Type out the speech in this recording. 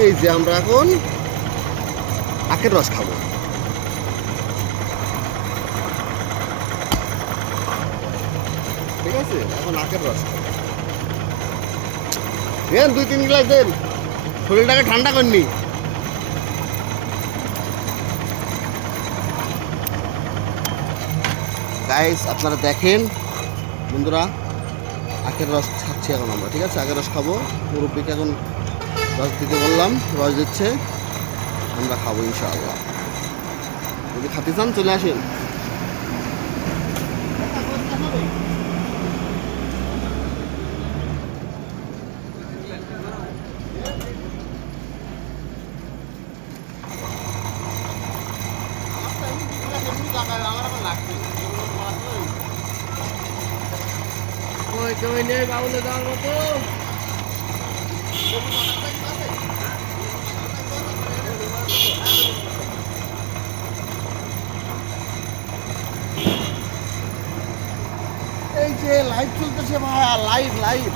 এই যে আমরা এখন আখের রস খাবো। ঠিক আছে, এখন আখের রস খাবো। দেন 2-3 গ্লাস দেন, শরীরটাকে ঠান্ডা করনি। গাইস আপনারা দেখেন বন্ধুরা, আখের রস খাচ্ছি এখন আমরা। ঠিক আছে, আখের রস খাবো। মুরব্বীকে এখন রস দিতে বললাম, রস দিচ্ছে, আমরা খাবো ইনশাআল্লাহ। যদি খাতে চান চলে আসেন। সময় নেই বাউলে যাওয়ার মতো। এই যে লাইভ চলতেছে ভাই, লাইভ লাইভ।